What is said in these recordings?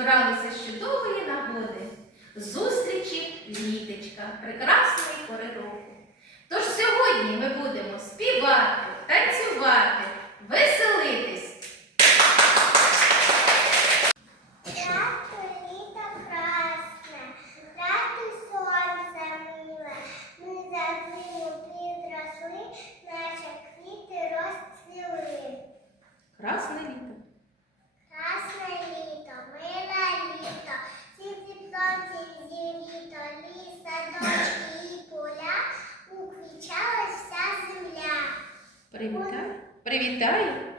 зібралися ще довгої нагоди, зустрічі літочка, прекрасної пори року. Тож сьогодні ми будемо співати, танцювати, веселитись. Красне літо. Красне літо. Привітай. Привітай.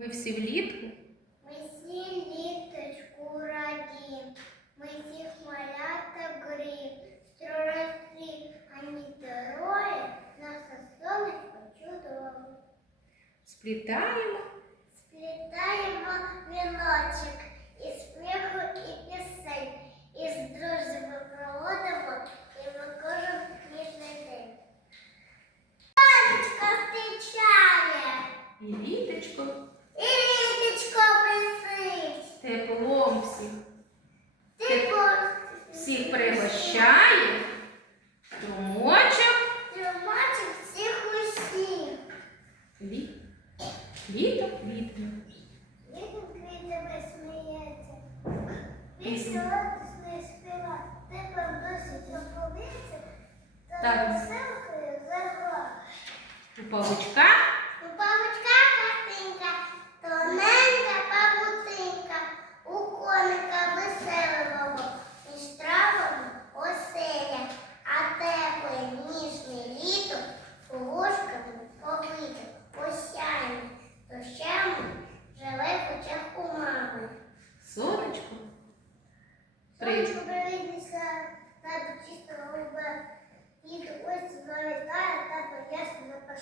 Ми всі влітку. Ми всі літочку раді, ми всіх малята грі, Стророслі, ані дороги, наше сонечко чудово. Сплітаємо. Сплітаємо віночок із сміху і пісень, із дружби проводимо і ми кожен ніжний день. Сонечко зустрічає! І літочко висить, теплом всіх. тепло Всіх пригощає. Трумочок. Трумочок всіх усіх. Літо. Літо квітне. Літо ось завітає та поясне на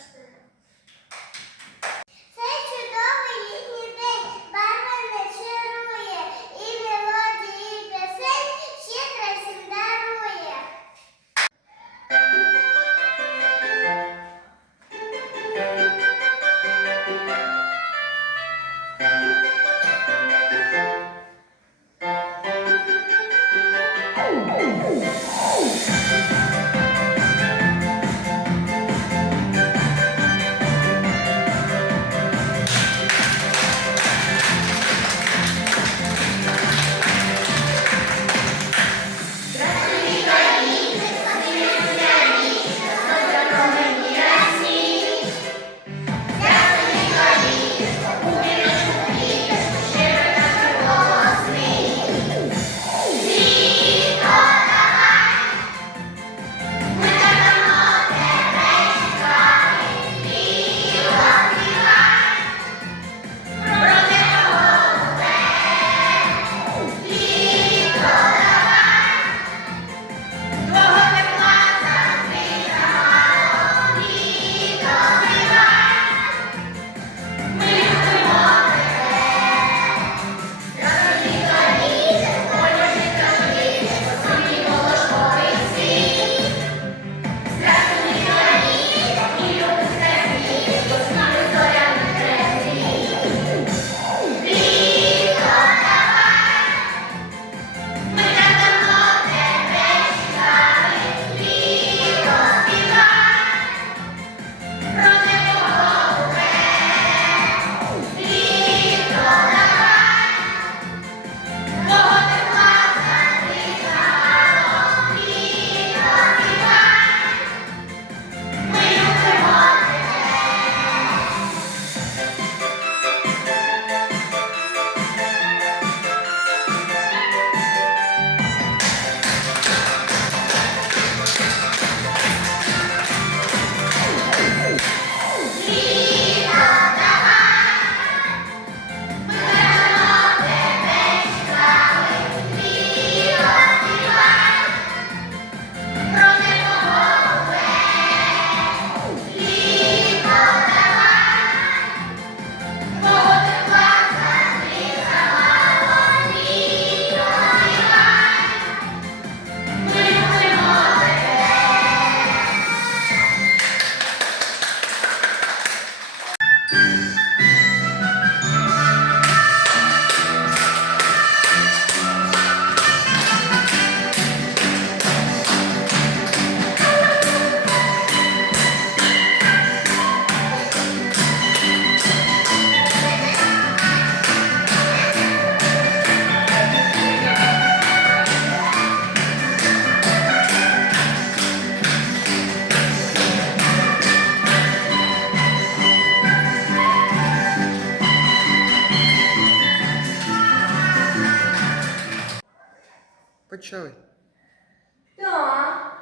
Так.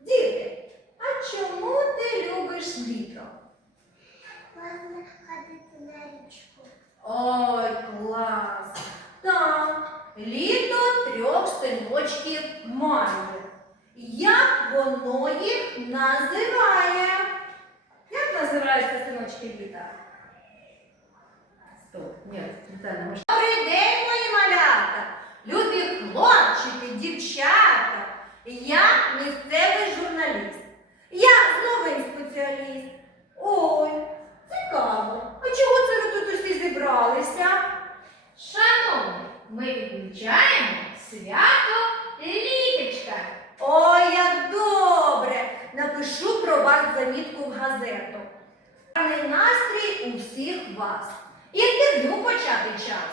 Діти, а чому ти любиш літо? Можна ходити на річку. Ой, клас! Так, літо трьох синочків має. Як воно їх називає? Як називаються синочки літа? Стоп, ні, Наталя, може. Добрий день, місцевий журналіст. Я новий спеціаліст. Ой, цікаво. А чого це ви тут усі зібралися? Шановні, ми відмічаємо свято літочка. Ой, як добре! Напишу про вас замітку в газету. Гарний настрій у всіх вас. Інтерв'ю почати час.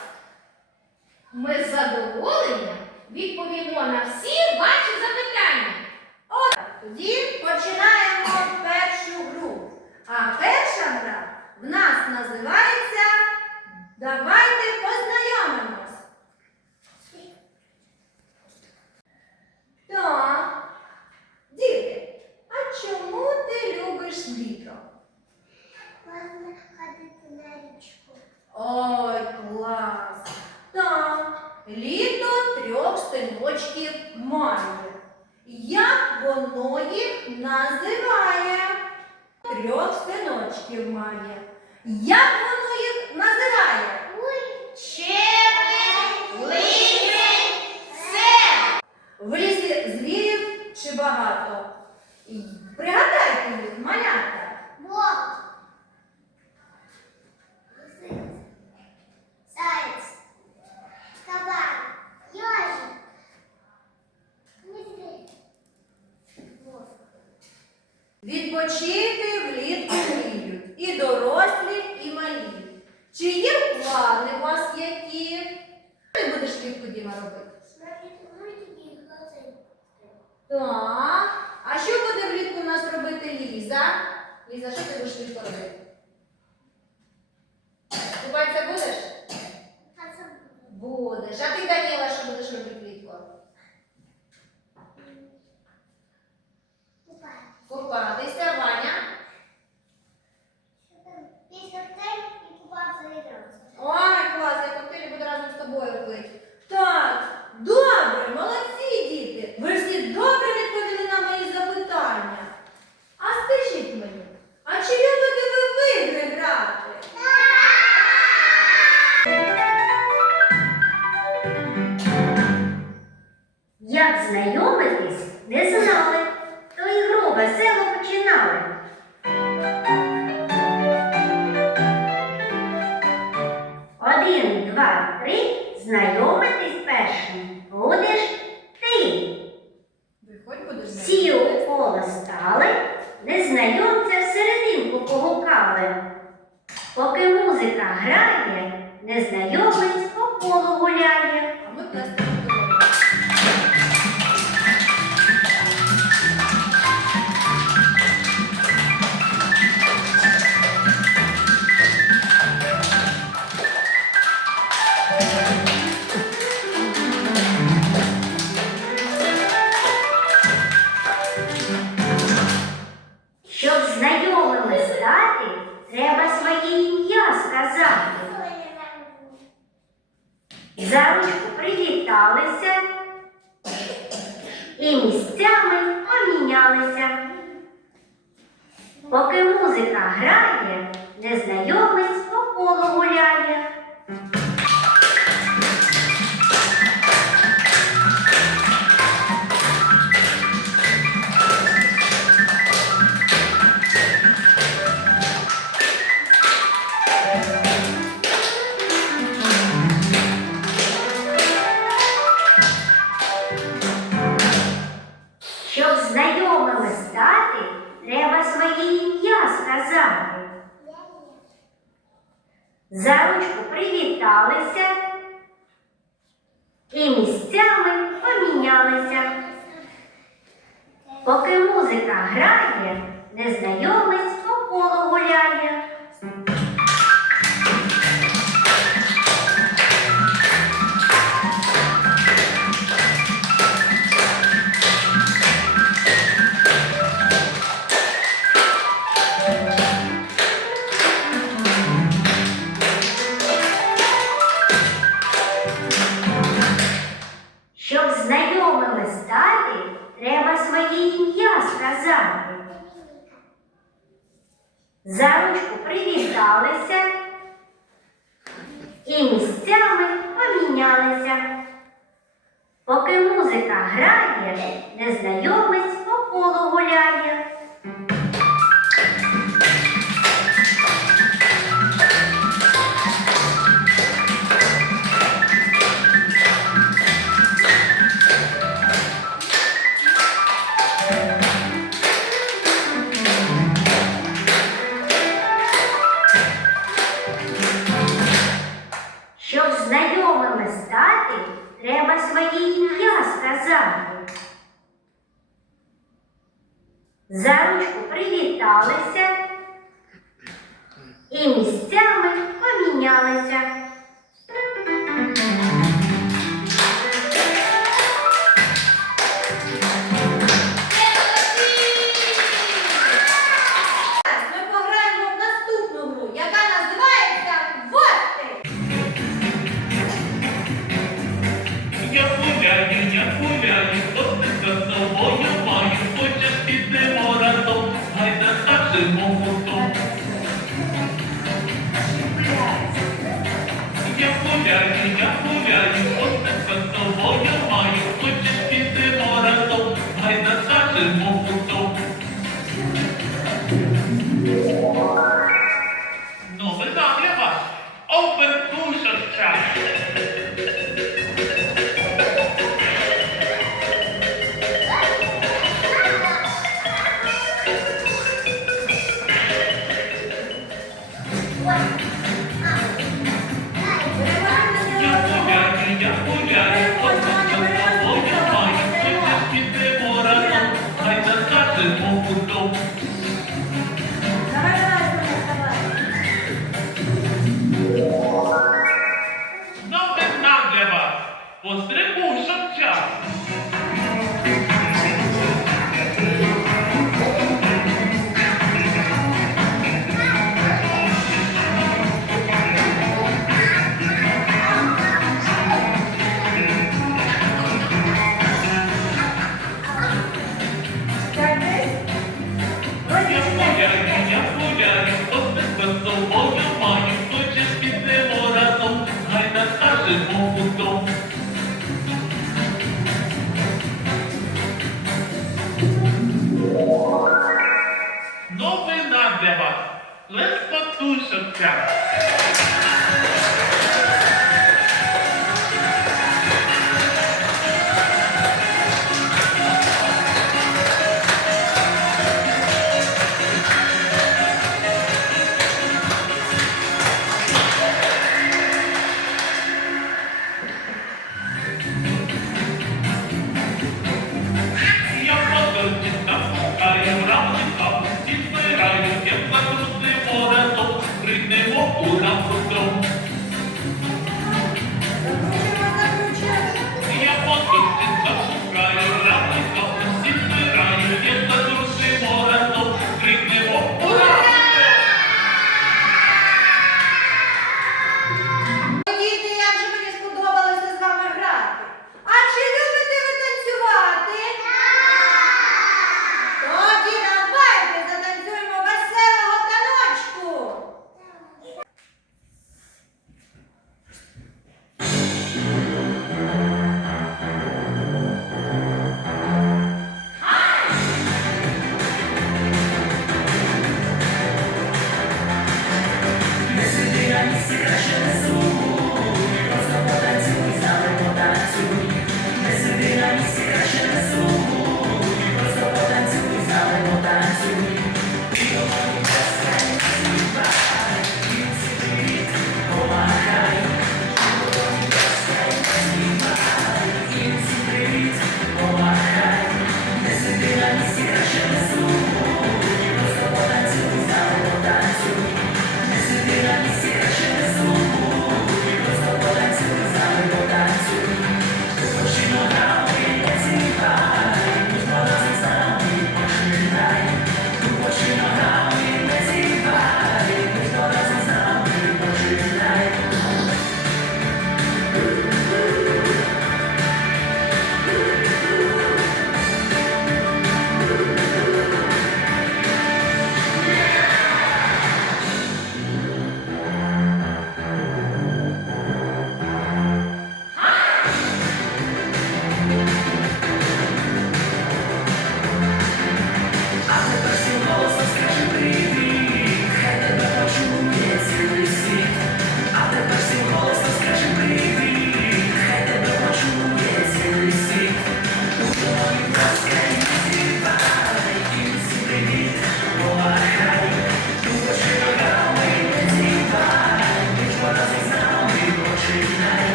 Ми з задоволенням відповімо на всі ваші запитання. От тоді починаємо першу гру. А перша гра в нас називається Давайте познайомимось. Так, діти, а чому ти любиш літо? Можна ходити на річку. Ой, клас! Так, літо трьох синочків має. Як воно їх називає? Трьох синочків має. Як воно їх називає? Червень, липень, серпень. В лісі звірів чи багато? І Пригадайте їх, малята. Вовк. Лисиця. Заєць. Кабан. Йожик. Медведь. Вовк. Відпочити влітку мріють і дорослі, і малі. Чи є плани у вас які? Ти будеш влітку Діма робити? Так. А що буде влітку у нас робити Ліза? Ліза, що ти будеш влітку робити? Купатися будеш? Будеш. А ти, Даніла, що будеш робити влітку? Купатися, Ваня. Після тем і купатися играться. Ой, клас, я коктейлі буду разом з тобою пити. Так,